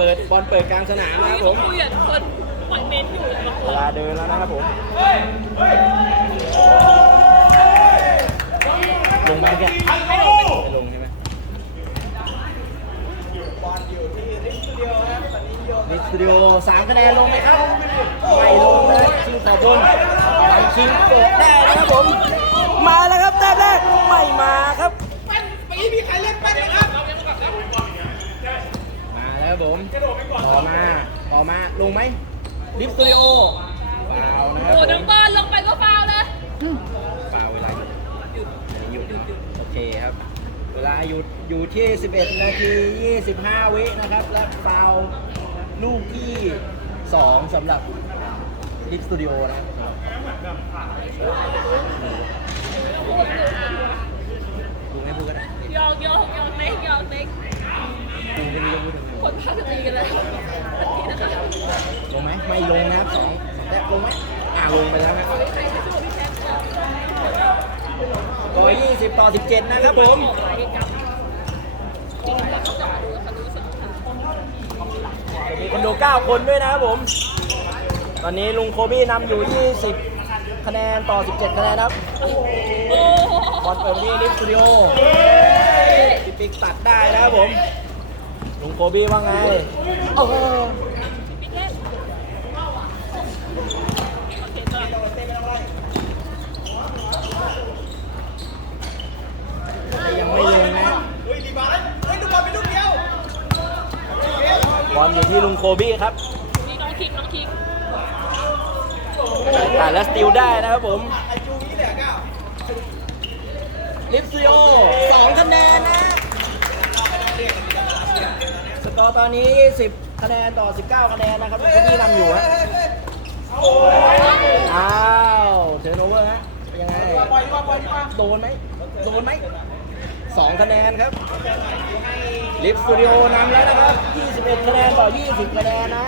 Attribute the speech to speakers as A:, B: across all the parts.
A: เปิดบอลเปิดกลางสนามนะครับผม
B: คุยกับคนคอมเมนต์อยู่นะ
A: เวลาเดินแล้วนะครับผมลงไหมแกไม่ลงใช่ไหมนิสตูดิโอสามคะแนนลงไหมครับไม่ลงนะคิวขอบนไปคิวเปิดได้นะครับผม มาแล้วครับแต้มแรกไม่มาครับมาแล้ว ครับผม ต่อมา ต่อมา ลงไหมลิฟสตูดิโอฟาวนะครับ
B: โอ้
A: ผม
B: น้องบอลลงไปก็ฟาวเลย
A: ฟาวเวลาหยุดหยุดหยุดโอเคครับ เวลาหยุดอยู่ที่ 11 นาที 25 วินะครับ และฟาวลูกที่ 2สำหรับลิฟสตูดิโอนะดูไม่พูดก็ได้
B: ยอกยอกยอกเล็กยอกเล็ก
A: ดูไม่รู้จะพูดยังไง
B: คนพา จะตีกันเลยทันทีนะคะ
A: ลงไหมไม่ลงนะครับสองสองแต้มลงไหมอ่าลงไปแล้วนะครับ
B: ใครจะช่วยพี่แจ๊คเนี่ย
A: ต่อ20ต่อ17นะครับผม
B: ไปกับจริงแล้วก็จอดดูค่ะดูสุดท้า
A: คนด้วยนะครับผม ตอนนี้ลุงโคบี้นำอยู่20คะแนนต่อ 17 คะแนนครับบอลเปิดที่ลิฟต์สตูดิโอปิ๊กตัดได้นะครับผม ลุงโคบี้ว่าไงโอ้โห
B: พี่แจ๊คโอ
A: ยังไม่ลงนะบอลอยู่ที่ลุงโคบี้ครับ
B: นี่น้องคิงน้องคิง
A: ตัดและสติลได้นะครับผมลิฟสตูดิโอ อร์ตอนนี้ 10 คะแนนต่อ 19 คะแนนนะครับที่นำอยู่ฮะอ้าวเทอร์โนเวอร์ฮะเป็นยังไงโดนไหมโดนไหมสองคะแนนครับ ลิฟสตูดิโอนำแล้วนะครับ 21 คะแนนต่อ 20 คะแนนนะ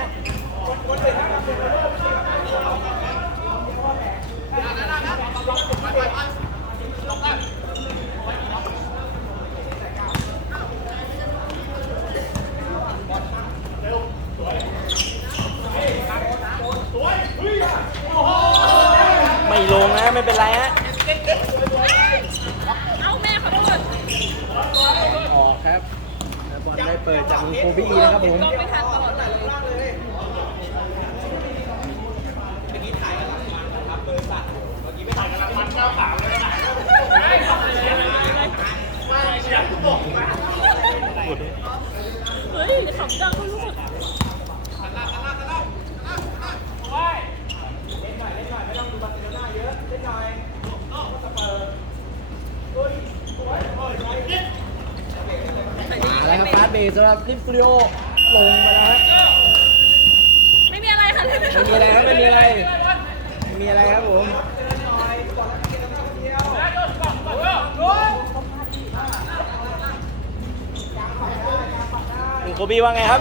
A: ไม่ลงนะ ไม่เป็นไรฮะ
B: เอาแม่เขาด้วย
A: ออกครับแล้วบอลได้เปิดจากลุงโคบี้นะครับผม
B: ก็ไม่ทันตลอดเลย เฮ้ยขำจังไม่รู้หมด
A: มาแล้วครับฟา สเบรกสำหรับลิฟสตูดิโอลงมาแล้วฮะ
B: ไม่มีอะไรค่ะ
A: ไม่มีอะไรครับไม่มีอะไรไม่มีอะไรครับผมลุงโคบี้ว่าไงครับ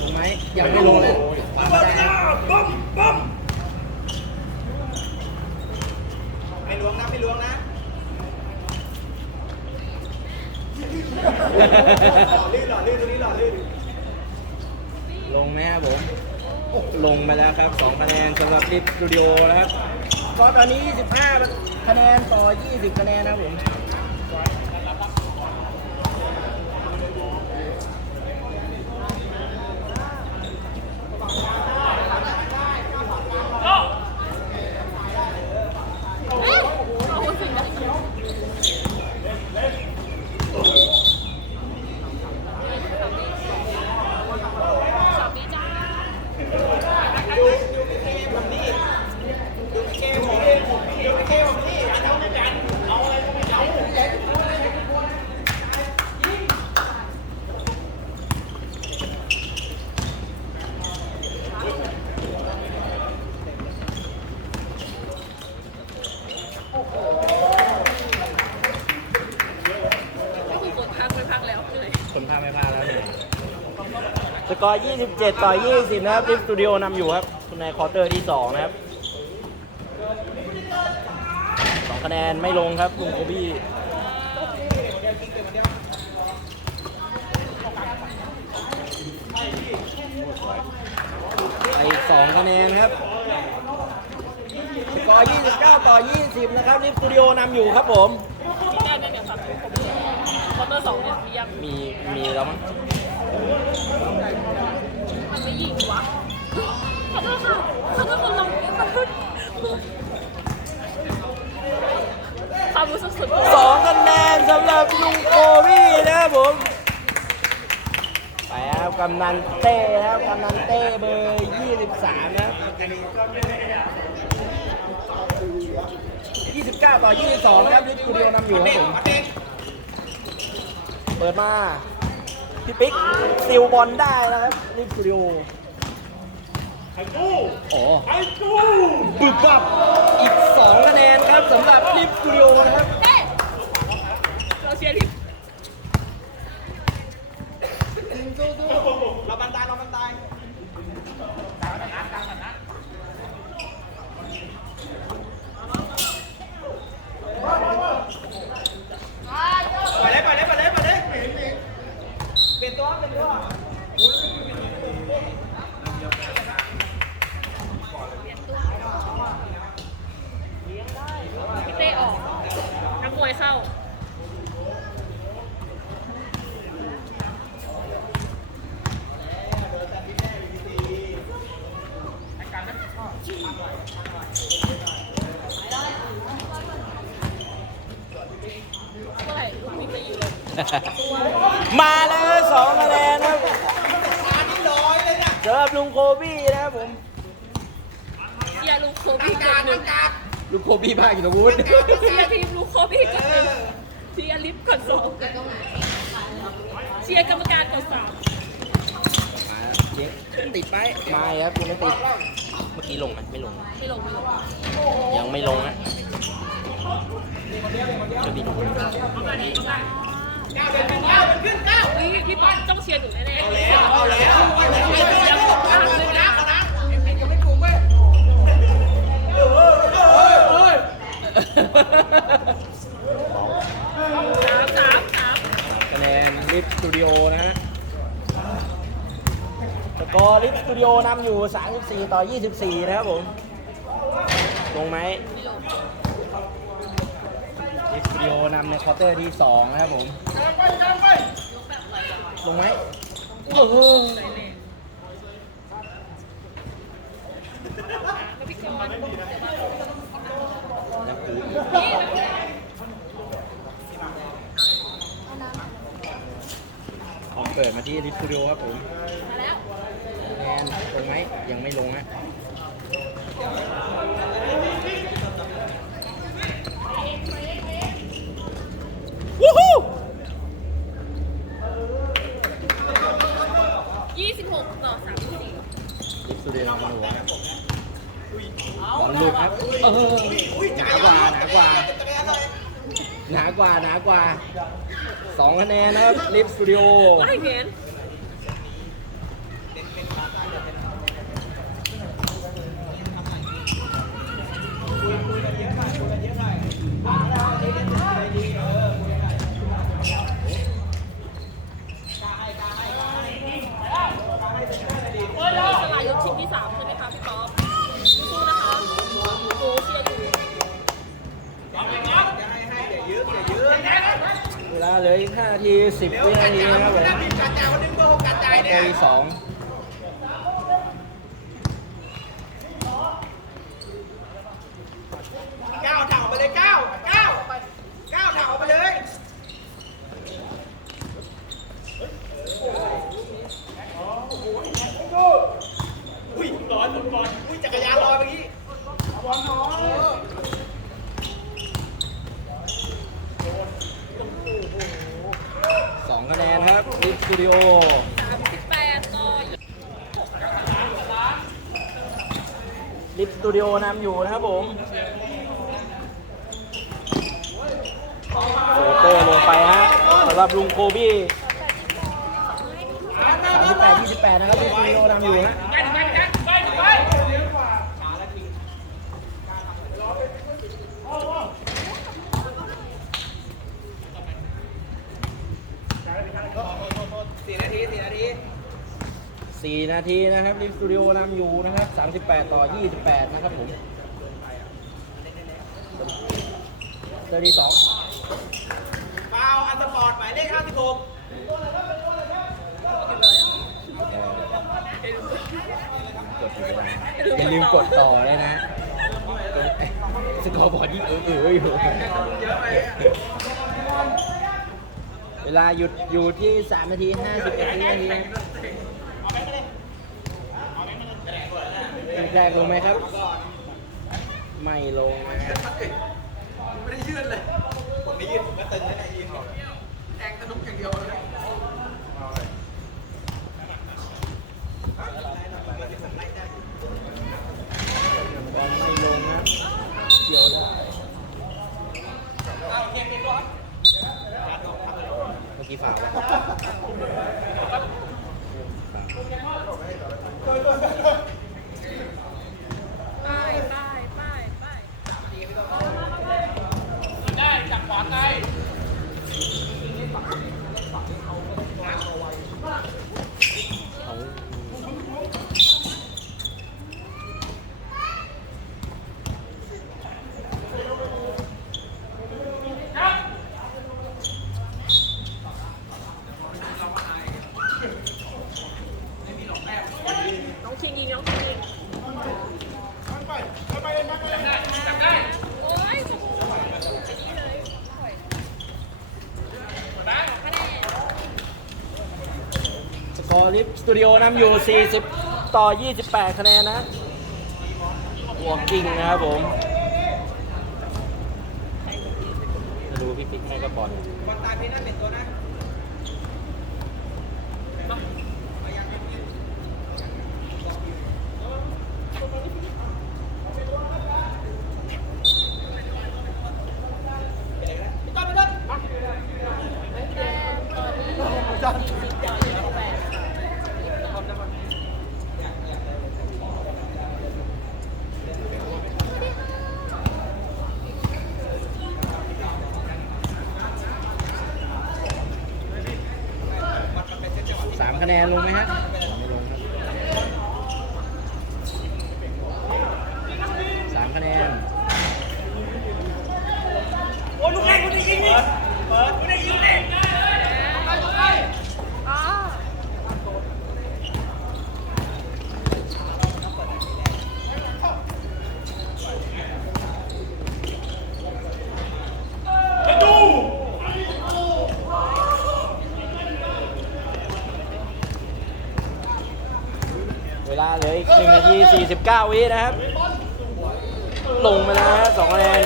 A: ลงไหมยังไม่ลงเลยปัดไม่ได้ครับ
C: ไม่ล้วงนะไม่ล้วงนะหล่อลื่นหล่อลื่นตรงนี้หล่อลื่น
A: ลงไหมครับผมลงไปแล้วครับ2คะแนนสำหรับลิฟสตูดิโอนะครับก็ตอนนี้ 25 คะแนนต่อ 20 คะแนนนะครับผม
B: เอาคนสิงนะสวัสดีจ้า ก็คือคนพักไม่พักแล้วเหนื่อย
A: คนพาไม่พลาดแล้วเนี่ย สกอร์27 ต่อ 20 นะครับลิฟสตูดิโอนำอยู่ครับในควอเตอร์ที่ 2 นะครับคะแนนไม่ลงครับลุงโคบี้ไปอีกสองคะแนนครับสกอร์29 ต่อ 20 นะครับลิฟสตูดิโอนำอยู่ครับผม
B: ที่แรกเนี่ยเนี่ยฝั่งผมควอเตอร์สองเนี่ยมียัง
A: มีมีแล้วมั้ง
B: มันไม่ยิงวะขอโทษค่ะขอโทษคนลงขอโทษความรู้สึกสุด
A: สองคะแนนสำหรับลุงโคบี้นะครับผม ไปครับกำนันเต้ครับกำนันเต้เบอร์23นะครับ29 ต่อ 22 นะครับลิฟตูดิโอนำอยู่ครับผมเปิดมา พี่ปิ๊กซิลบอลได้นะครับลิฟตูดิโอไอ้กูอ๋อไอ้กูบึกบับอีก2คะแนนครับสำหรับลิฟตูดิโอนะครับ
B: เต้เราเชียร์ทีม
C: เราบันตายเราบันตายไปเลยไปเลยไปเลยไปเลยเปลี่ยนตัวเปลี่ยนตัว
B: พี่เต้ออก นักมวยเข้า เมื่อไหร่ลูกวิ่งไปอยู่เลย
A: มาเลยสองคะแนนครับเจอลุงโคบี้นะครับผม
B: เชียร์ลูกโคบี้กดหนึ่ง
A: ลุงโคบี้ภาคกินวุฒิ
B: เชียร์ทีมลูกโคบี้กดหนึ่งเชียร์ลิฟต์กดสองเชียร์กรรมการกดสาม
A: ติดไปไม่ครับยังไม่ติด เมื่อกี้ลงไหมไม่ลง
B: ไม่ลงไม่ลง
A: ยังไม่ลงนะจะมีลง
B: นี่ พี่ป้อนต้องเชียร์หนูแน่ๆเอาแล้วเอาแล้วยังตกตามเลยนะสามสามสาม
A: คะแนนลิฟสตูดิโอนะฮะสกอร์ลิฟสตูดิโอนำอยู่ 34 ต่อ 24 นะครับผม ลงไหม
B: ไม่ลง
A: ลิฟสตูดิโอนำในควอเตอร์ที่ 2 นะครับผม ลงไหมโอ้เปิดมาที่ลิสตูดิโอครับผม
B: มาแล้ว
A: แนนลงไหมยังไม่ลงฮะ วู้ฮู้
B: ยี่สิบหกต่อสามสิบสี่
A: ลิฟต์สตูดิโอมันหลวมมันหลุดครับเออหนากว่า หนากว่า หนากว่า หนากว่าสองคะแนนนะครับลิฟสตูดิโอ
B: ว้า เลาเห
A: ลืออีก5นาที10วินาทีนะครับผม
C: กัดจ่ายคนนึงเก้าเนี่ย
A: ตีสอง
C: ก้าวถังออกไปเลยก้าวก้าวก้าวถังออกไปเลยอุ้ยร้อนร้อนอุ้ยจักรยานลอยเมื่อกี้บอลน้อย
A: สองคะแนนครับ ลิฟ ตูดิโอ
B: สามสิบแปดต่อ
A: ลิฟต์สตูดิโอนำอยู่นะครับผมโซเตอร์ลงไปฮะสำหรับลุงโคบี้38 28 นะครับลิฟต์สตูดิโอนำอยู่นะ 4นาทีนะครับลิฟสตูดิโอนำอยู่นะครับ38ต่อ28นะครับผมเตอร์ที่สอง
C: ฟาวอันสปอร์ตหมายเลข56
A: กดอยู่นะอย่าลืมกดต่อเลยนะ สกอร์บอร์ดยิ่งเออเอออยู่
C: เยอะไป
A: เวลาหยุดอยู่ที่ 3 นาที 51วินาทีแรกลงไหมครับ ไม่ลงนะครับ
C: ไม่ได้ยืดเลยผมไม่ยืดผมก็ตึงแล้วไอ้ยืนแทงสนุกอย่างเดียวเลย
A: บอลไม่ลงนะเกี่ยวได้
C: เอาเทียงเป็นตัว
A: เมื่อกี้ฝากวะเอา
B: น้องชิงยิงน้องชิงยิงโอ้ยโอ้โหอันนี้เลยปล่อยคะแนน
A: สกอร์ ลิฟสตูดิโอนำอยู่ 40 ต่อ 28 คะแนนนะ หัวกิ่งนะครับผมจะดูพี่ปิ๊กให้กับบอล
C: บอลตายพี่นั่นเป็นตัวนะ
A: สามคะแนนลงไหมฮะไม่ลงครับสามคะแนน
C: โอ้ยลูกแรกคุณได้ยิงนี่เปิดคุณได้ยิงเลย
B: อ๋อ
A: เวลาเหลืออีก1นาที 49 วินะครับ ลงไปแล้วฮะสองคะแนน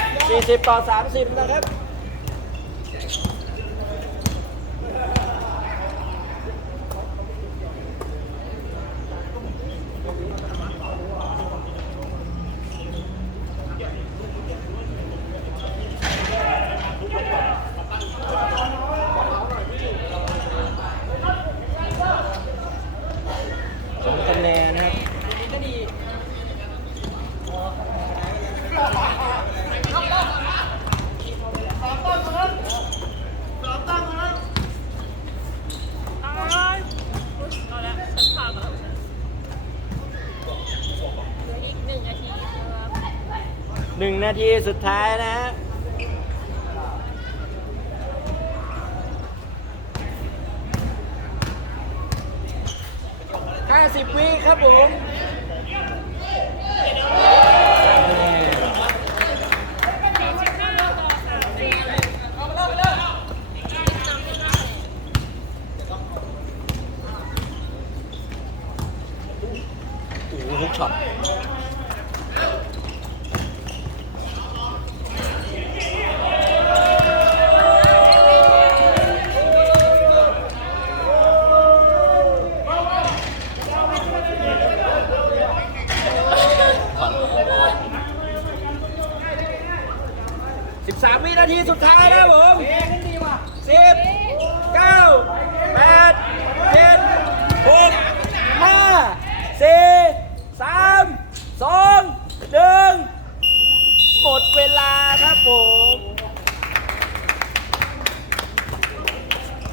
A: 40 ต่อ 30 นะครับ สองคะแนนนะครับ
B: อ๋อเอาละฉันพามาแล้วเหลืออีกหนึ่งนาทีครับ
A: หนึ่งนา ทีสุดท้ายนะห้าสิบวิครับผมโอ้โหฮุกช็อต นาทีสุดท้ายนะครับผม